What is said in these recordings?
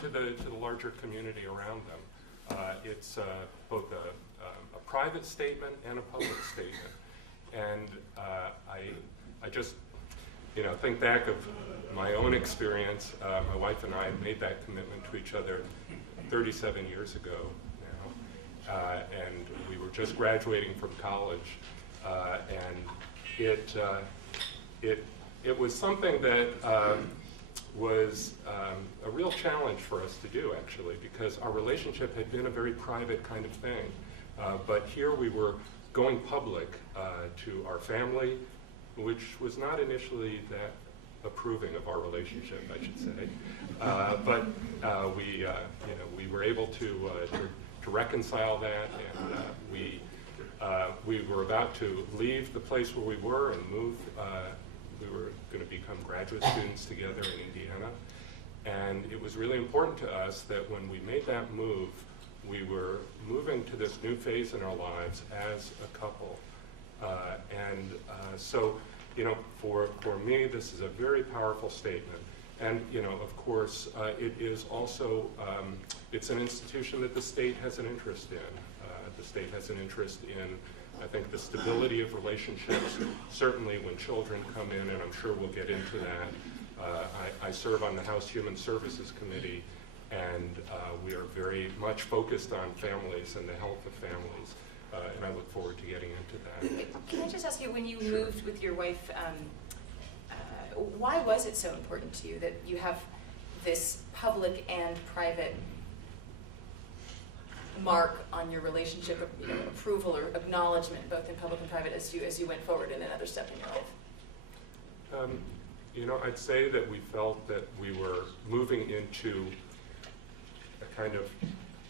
to the larger community around them. It's both a private statement and a public statement. And I just, think back of my own experience. My wife and I made that commitment to each other 37 years ago now. And we were just graduating from college. And it was something that was a real challenge for us to do, actually, because our relationship had been a very private kind of thing. But here we were going public to our family, which was not initially that approving of our relationship, I should say. But we were able to reconcile that, and we were about to leave the place where we were and move. We were going to become graduate students together in Indiana. And it was really important to us that when we made that move, we were moving to this new phase in our lives as a couple. So, for me, this is a very powerful statement. And, of course, it is also, it's an institution that the state has an interest in. The state has an interest in, I think, the stability of relationships, certainly when children come in, and I'm sure we'll get into that. I serve on the House Human Services Committee, and we are very much focused on families and the health of families, and I look forward to getting into that. Can I just ask you, when you moved with your wife, why was it so important to you that you have this public and private mark on your relationship, approval or acknowledgement, both in public and private, as you went forward in another step in your life? I'd say that we felt that we were moving into a kind of,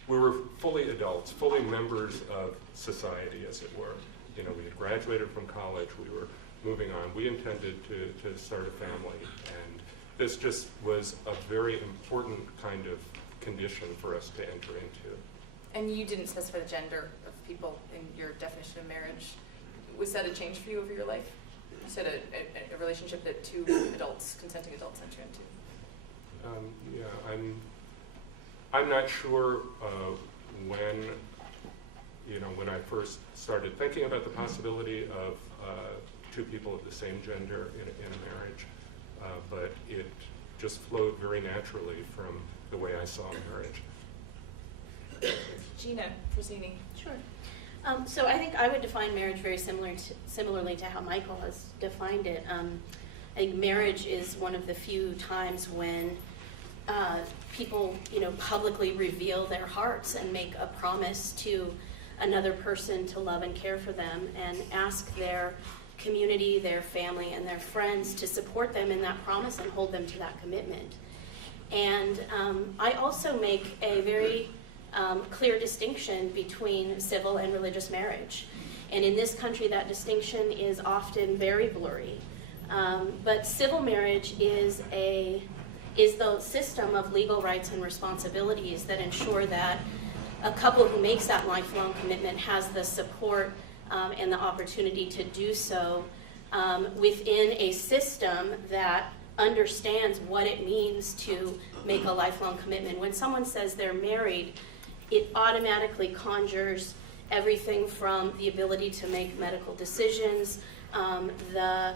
we were fully adults, fully members of society, as it were. We had graduated from college, we were moving on. We intended to start a family, and this just was a very important kind of condition for us to enter into. And you didn't specify the gender of people in your definition of marriage. Was that a change for you over your life? You said a relationship that two adults, consenting adults, enter into. I'm not sure when I first started thinking about the possibility of two people of the same gender in a marriage, but it just flowed very naturally from the way I saw marriage. Gina Frazzini. Sure. So I think I would define marriage very similarly to how Michael has defined it. I think marriage is one of the few times when people, publicly reveal their hearts and make a promise to another person to love and care for them, and ask their community, their family, and their friends to support them in that promise and hold them to that commitment. And I also make a very clear distinction between civil and religious marriage. And in this country, that distinction is often very blurry. But civil marriage is the system of legal rights and responsibilities that ensure that a couple who makes that lifelong commitment has the support and the opportunity to do so within a system that understands what it means to make a lifelong commitment. When someone says they're married, it automatically conjures everything from the ability to make medical decisions, the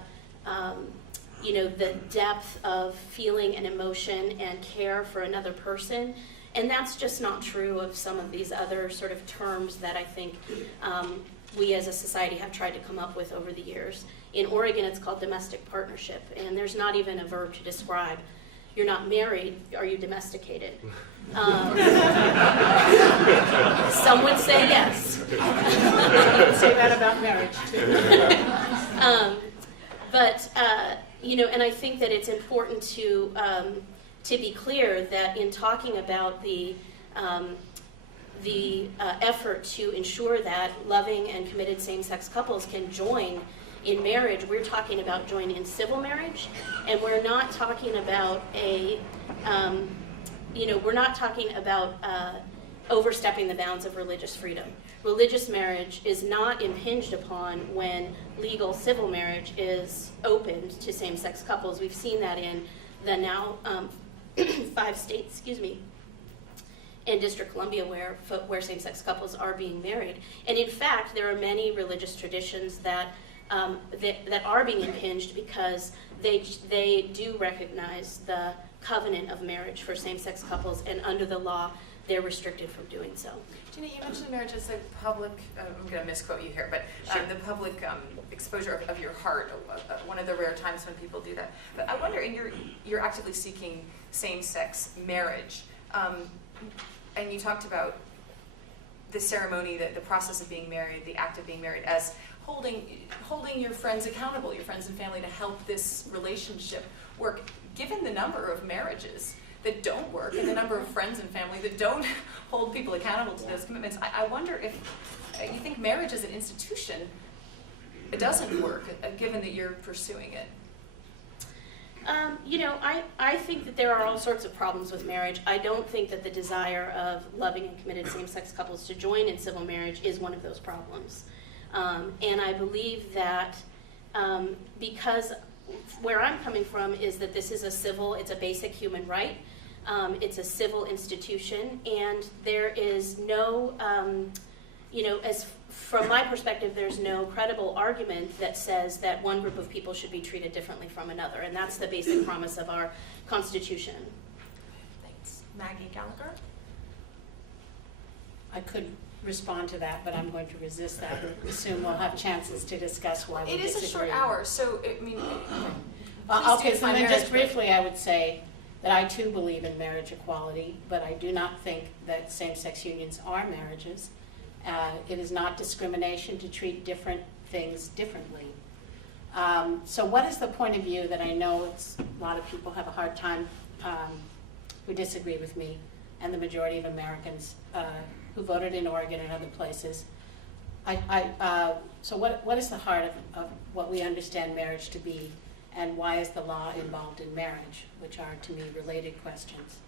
depth of feeling and emotion and care for another person. And that's just not true of some of these other sort of terms that I think we as a society have tried to come up with over the years. In Oregon, it's called domestic partnership, and there's not even a verb to describe. You're not married, are you domesticated? Some would say yes. Say that about marriage, too. And I think that it's important to be clear that in talking about the effort to ensure that loving and committed same-sex couples can join in marriage, we're talking about joining in civil marriage, and we're not talking about overstepping the bounds of religious freedom. Religious marriage is not impinged upon when legal civil marriage is opened to same-sex couples. We've seen that in the now 5 states, in District of Columbia where same-sex couples are being married. And in fact, there are many religious traditions that are being impinged because they do recognize the covenant of marriage for same-sex couples, and under the law, they're restricted from doing so. Gina, you mentioned marriage as a public, I'm going to misquote you here, but Sure. The public exposure of your heart, one of the rare times when people do that. But I wonder, and you're actively seeking same-sex marriage, and you talked about the ceremony, the process of being married, the act of being married, as holding your friends accountable, your friends and family, to help this relationship work. Given the number of marriages that don't work and the number of friends and family that don't hold people accountable to those commitments, I wonder if you think marriage as an institution, it doesn't work, given that you're pursuing it. I think that there are all sorts of problems with marriage. I don't think that the desire of loving and committed same-sex couples to join in civil marriage is one of those problems. And I believe that because where I'm coming from is that this is it's a basic human right. It's a civil institution, and there is no, from my perspective, there's no credible argument that says that one group of people should be treated differently from another, and that's the basic promise of our Constitution. Thanks. Maggie Gallagher? I could respond to that, but I'm going to resist that and assume we'll have chances to discuss why we It is disagree. a short hour, so, I mean, Okay, so then just but- briefly, I would say that I too believe in marriage equality, but I do not think that same-sex unions are marriages. It is not discrimination to treat different things differently. So what is the point of view that I know a lot of people have a hard time who disagree with me, and the majority of Americans who voted in Oregon and other places? So what is the heart of what we understand marriage to be, and why is the law involved in marriage, which are, to me, related questions?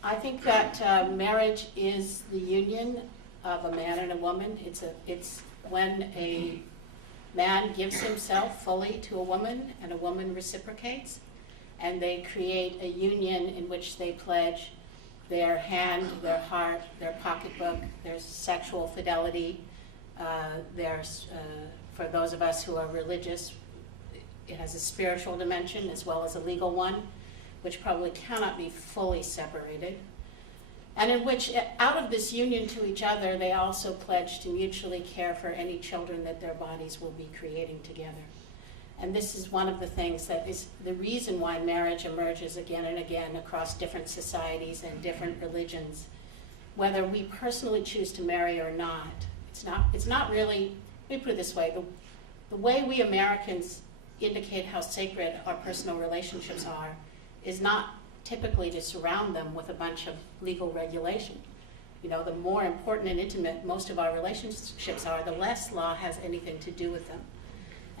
I think that marriage is the union of a man and a woman. It's when a man gives himself fully to a woman and a woman reciprocates, and they create a union in which they pledge their hand, their heart, their pocketbook, their sexual fidelity. For those of us who are religious, it has a spiritual dimension as well as a legal one, which probably cannot be fully separated, and in which, out of this union to each other, they also pledge to mutually care for any children that their bodies will be creating together. And this is one of the things that is the reason why marriage emerges again and again across different societies and different religions. Whether we personally choose to marry or not, it's not really, let me put it this way, the way we Americans indicate how sacred our personal relationships are is not typically to surround them with a bunch of legal regulation. The more important and intimate most of our relationships are, the less law has anything to do with them.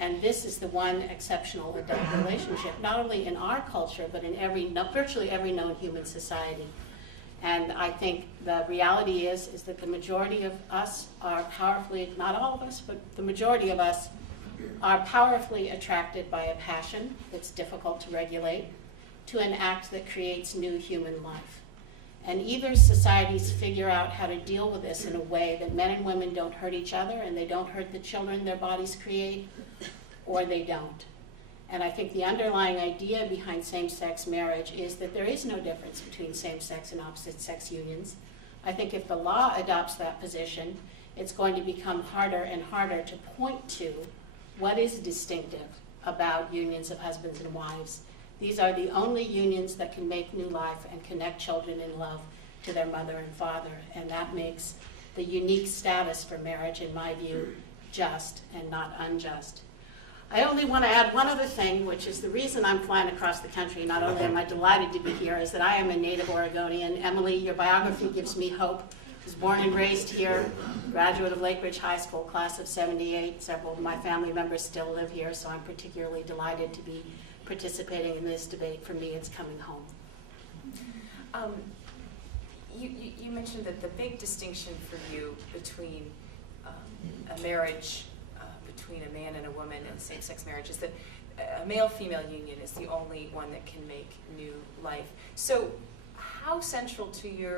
And this is the one exceptional adult relationship, not only in our culture, but in virtually every known human society. And I think the reality is that the majority of us are powerfully, not all of us, but the majority of us are powerfully attracted by a passion that's difficult to regulate to an act that creates new human life. And either societies figure out how to deal with this in a way that men and women don't hurt each other and they don't hurt the children their bodies create, or they don't. And I think the underlying idea behind same-sex marriage is that there is no difference between same-sex and opposite-sex unions. I think if the law adopts that position, it's going to become harder and harder to point to what is distinctive about unions of husbands and wives. These are the only unions that can make new life and connect children in love to their mother and father, and that makes the unique status for marriage, in my view, just and not unjust. I only want to add one other thing, which is the reason I'm flying across the country. Not only am I delighted to be here, is that I am a native Oregonian. Emily, your biography gives me hope. I was born and raised here, graduate of Lake Ridge High School, class of '78. Several of my family members still live here, so I'm particularly delighted to be participating in this debate. For me, it's coming home. You mentioned that the big distinction for you between a marriage between a man and a woman and same-sex marriage is that a male-female union is the only one that can make new life. So how central to your